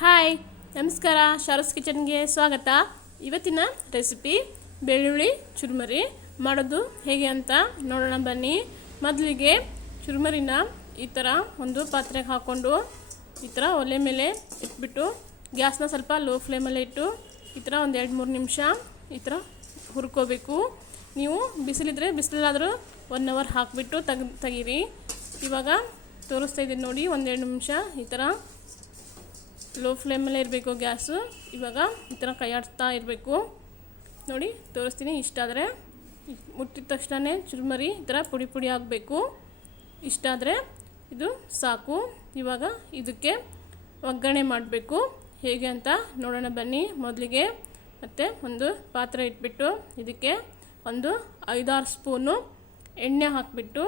Hi ನಮಸ್ಕಾರ. ಶಾರಸ್ ಕಿಚನ್ಗೆ ಸ್ವಾಗತ. ಇವತ್ತಿನ ರೆಸಿಪಿ ಬೆಳ್ಳುಳ್ಳಿ, ಚುರುಮರಿ ಮಾಡೋದು ಹೇಗೆ ಅಂತ ನೋಡೋಣ ಬನ್ನಿ. ಮೊದಲಿಗೆ ಚುರುಮರಿನ ಈ ಥರ ಒಂದು ಪಾತ್ರೆಗೆ ಹಾಕ್ಕೊಂಡು ಈ ಥರ ಒಲೆ ಮೇಲೆ ಇಟ್ಬಿಟ್ಟು ಗ್ಯಾಸ್ನ ಸ್ವಲ್ಪ ಲೋ ಫ್ಲೇಮಲ್ಲೇ ಇಟ್ಟು ಈ ಥರ ಒಂದು ಎರಡು ಮೂರು ನಿಮಿಷ ಈ ಥರ ಹುರ್ಕೋಬೇಕು. ನೀವು ಬಿಸಿಲಿದ್ರೆ ಬಿಸಿಲಾದರೂ ಒನ್ ಅವರ್ ಹಾಕಿಬಿಟ್ಟು ತೆಗ್, ತೆಗೀರಿ. ಇವಾಗ ತೋರಿಸ್ತಾ ಇದ್ದೀನಿ ನೋಡಿ ಒಂದೆರಡು ನಿಮಿಷ ಈ ಥರ ಲೋ ಫ್ಲೇಮಲ್ಲೇ ಇರಬೇಕು ಗ್ಯಾಸು ಇವಾಗ ಈ ಥರ ಕೈ ಆಡ್ತಾ ಇರಬೇಕು. ನೋಡಿ, ತೋರಿಸ್ತೀನಿ ಇಷ್ಟಾದರೆ ಮುಟ್ಟಿದ ತಕ್ಷಣ ಚುರುಮರಿ ಈ ಥರ ಪುಡಿ ಪುಡಿ ಆಗಬೇಕು. ಇಷ್ಟಾದರೆ ಇದು ಸಾಕು. ಇವಾಗ ಇದಕ್ಕೆ ಒಗ್ಗರಣೆ ಮಾಡಬೇಕು. ಹೇಗೆ ಅಂತ ನೋಡೋಣ ಬನ್ನಿ ಮೊದಲಿಗೆ. ಮತ್ತು ಒಂದು ಪಾತ್ರೆ ಇಟ್ಬಿಟ್ಟು ಇದಕ್ಕೆ ಒಂದು ಐದಾರು ಸ್ಪೂನು ಎಣ್ಣೆ ಹಾಕಿಬಿಟ್ಟು.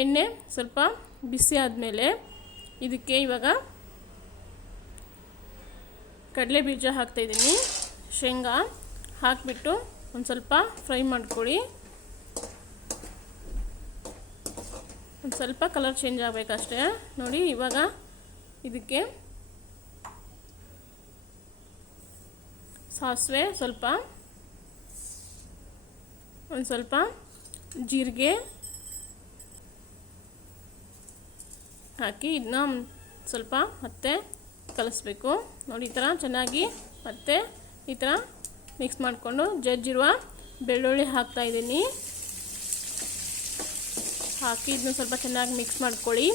ಎಣ್ಣೆ ಸ್ವಲ್ಪ ಬಿಸಿ ಆದಮೇಲೆ ಇದಕ್ಕೆ ಇವಾಗ ಕಡಲೆ ಬೀಜ ಹಾಕ್ತಾಯಿದ್ದೀನಿ. ಶೇಂಗಾ ಹಾಕಿಬಿಟ್ಟು ಒಂದು ಸ್ವಲ್ಪ ಫ್ರೈ ಮಾಡ್ಕೊಳ್ಳಿ. ಒಂದು ಸ್ವಲ್ಪ ಕಲರ್ ಚೇಂಜ್ ಆಗಬೇಕಷ್ಟೇ. ನೋಡಿ, ಇವಾಗ ಇದಕ್ಕೆ ಸಾಸಿವೆ ಸ್ವಲ್ಪ, ಒಂದು ಸ್ವಲ್ಪ ಜೀರಿಗೆ ಹಾಕಿ ಇದನ್ನ ಸ್ವಲ್ಪ ಮತ್ತೆ ಕಲಿಸ್ಬೇಕು. ನೋಡಿ, ಈ ಥರ ಚೆನ್ನಾಗಿ ಮತ್ತೆ ಈ ಥರ ಮಿಕ್ಸ್ ಮಾಡಿಕೊಂಡು ಜಜ್ಜಿರುವ ಬೆಳ್ಳುಳ್ಳಿ ಹಾಕ್ತಾ ಇದ್ದೀನಿ. ಹಾಕಿ ಇದನ್ನ ಸ್ವಲ್ಪ ಚೆನ್ನಾಗಿ ಮಿಕ್ಸ್ ಮಾಡ್ಕೊಳ್ಳಿ.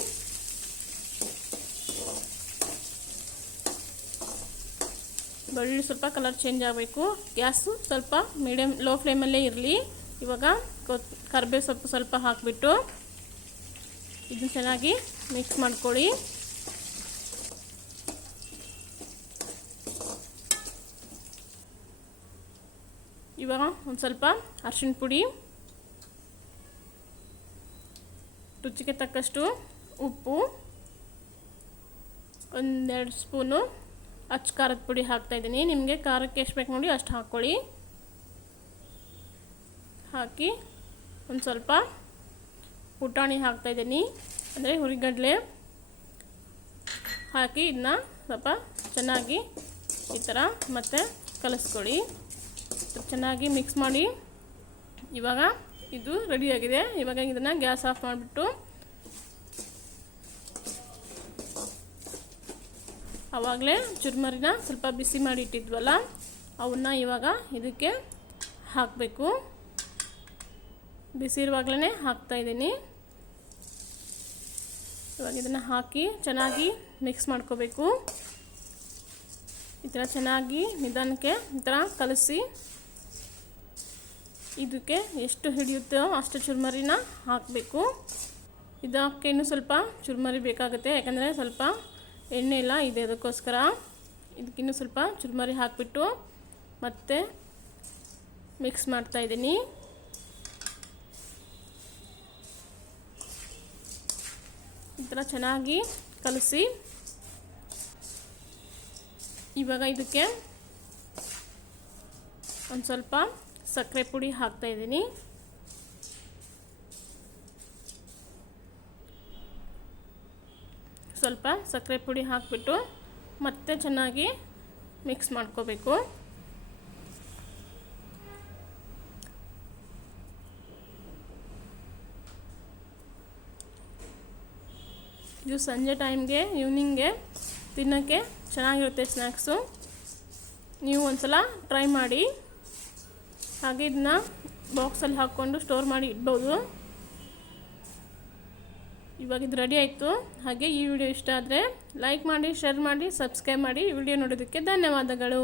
ಬೆಳ್ಳುಳ್ಳಿ ಸ್ವಲ್ಪ ಕಲರ್ ಚೇಂಜ್ ಆಗಬೇಕು. ಗ್ಯಾಸು ಸ್ವಲ್ಪ ಮೀಡಿಯಮ್ ಲೋ ಫ್ಲೇಮಲ್ಲೇ ಇರಲಿ. ಇವಾಗ ಕೊತ್, ಕರಿಬೇವು ಸೊಪ್ಪು ಸ್ವಲ್ಪ ಹಾಕಿಬಿಟ್ಟು ಇದನ್ನ ಚೆನ್ನಾಗಿ ಮಿಕ್ಸ್ ಮಾಡ್ಕೊಳ್ಳಿ. ಇವಾಗ ಒಂದು ಸ್ವಲ್ಪ ಅರ್ಶಿಣ ಪುಡಿ, ರುಚಿಗೆ ತಕ್ಕಷ್ಟು ಉಪ್ಪು, ಒಂದೆರಡು ಸ್ಪೂನು ಅಚ್ಚ ಖಾರದ ಪುಡಿ ಹಾಕ್ತಾಯಿದ್ದೀನಿ ನಿಮಗೆ ಖಾರಕ್ಕೆ ಎಷ್ಟು ಬೇಕು ನೋಡಿ ಅಷ್ಟು ಹಾಕ್ಕೊಳ್ಳಿ ಹಾಕಿ ಒಂದು ಸ್ವಲ್ಪ ಪುಟಾಣಿ ಹಾಕ್ತಾಯಿದ್ದೀನಿ ಅಂದರೆ ಹುರಿಗಡಲೆ ಹಾಕಿ ಇದನ್ನ ಸ್ವಲ್ಪ ಚೆನ್ನಾಗಿ ಈ ಥರ ಮತ್ತೆ ಕಲಿಸ್ಕೊಳ್ಳಿ. ಚೆನ್ನಾಗಿ ಮಿಕ್ಸ್ ಮಾಡಿ. ಇವಾಗ ಇದು ರೆಡಿಯಾಗಿದೆ ಇವಾಗ ಇದನ್ನು ಗ್ಯಾಸ್ ಆಫ್ ಮಾಡಿಬಿಟ್ಟು ಆವಾಗಲೇ ಚುರ್ಮರಿನ ಸ್ವಲ್ಪ ಬಿಸಿ ಮಾಡಿ ಇಟ್ಟಿದ್ವಲ್ಲ, ಅವನ್ನ ಇವಾಗ ಇದಕ್ಕೆ ಹಾಕಬೇಕು. ಬಿಸಿ ಇರುವಾಗಲೇ ಹಾಕ್ತಾಯಿದ್ದೀನಿ ಇವಾಗ ಇದನ್ನು ಹಾಕಿ ಚೆನ್ನಾಗಿ ಮಿಕ್ಸ್ ಮಾಡ್ಕೋಬೇಕು. ಈ ಥರ ಚೆನ್ನಾಗಿ ನಿಧಾನಕ್ಕೆ ಈ ಥರ ಕಲಸಿ ಇದಕ್ಕೆ ಎಷ್ಟು ಹಿಡಿಯುತ್ತೋ ಅಷ್ಟು ಚುರುಮರಿನ ಹಾಕಬೇಕು. ಇದಕ್ಕೆ ಇನ್ನೂ ಸ್ವಲ್ಪ ಚುರುಮರಿ ಬೇಕಾಗುತ್ತೆ, ಯಾಕಂದರೆ ಸ್ವಲ್ಪ ಎಣ್ಣೆ ಎಲ್ಲ ಇದೆ ಅದಕ್ಕೋಸ್ಕರ. ಇದಕ್ಕಿನ್ನೂ ಸ್ವಲ್ಪ ಚುರುಮರಿ ಹಾಕಿಬಿಟ್ಟು ಮತ್ತೆ ಮಿಕ್ಸ್ ಮಾಡ್ತಾಯಿದ್ದೀನಿ ಈ ಥರ ಚೆನ್ನಾಗಿ ಕಲಸಿ ಇವಾಗ ಇದಕ್ಕೆ ಒಂದು ಸ್ವಲ್ಪ ಸಕ್ಕರೆ ಪುಡಿ ಹಾಕ್ತಾಯಿದ್ದೀನಿ ಸ್ವಲ್ಪ ಸಕ್ಕರೆ ಪುಡಿ ಹಾಕಿಬಿಟ್ಟು ಮತ್ತೆ ಚೆನ್ನಾಗಿ ಮಿಕ್ಸ್ ಮಾಡ್ಕೋಬೇಕು. ಇದು ಸಂಜೆ ಟೈಮ್ಗೆ ಈವ್ನಿಂಗ್ಗೆ ತಿನ್ನೋಕ್ಕೆ ಚೆನ್ನಾಗಿರುತ್ತೆ ಸ್ನ್ಯಾಕ್ಸು. ನೀವು ಒಂದು ಸಲ ಟ್ರೈ ಮಾಡಿ. ಹಾಗೆ ಇದನ್ನ ಬಾಕ್ಸಲ್ಲಿ ಹಾಕ್ಕೊಂಡು ಸ್ಟೋರ್ ಮಾಡಿ ಇಡ್ಬೋದು. ಇವಾಗ ಇದು ರೆಡಿ ಆಯಿತು. ಹಾಗೆ ಈ ವಿಡಿಯೋ ಇಷ್ಟ ಆದರೆ ಲೈಕ್ ಮಾಡಿ, ಶೇರ್ ಮಾಡಿ, ಸಬ್ಸ್ಕ್ರೈಬ್ ಮಾಡಿ. ವಿಡಿಯೋ ನೋಡೋದಕ್ಕೆ ಧನ್ಯವಾದಗಳು.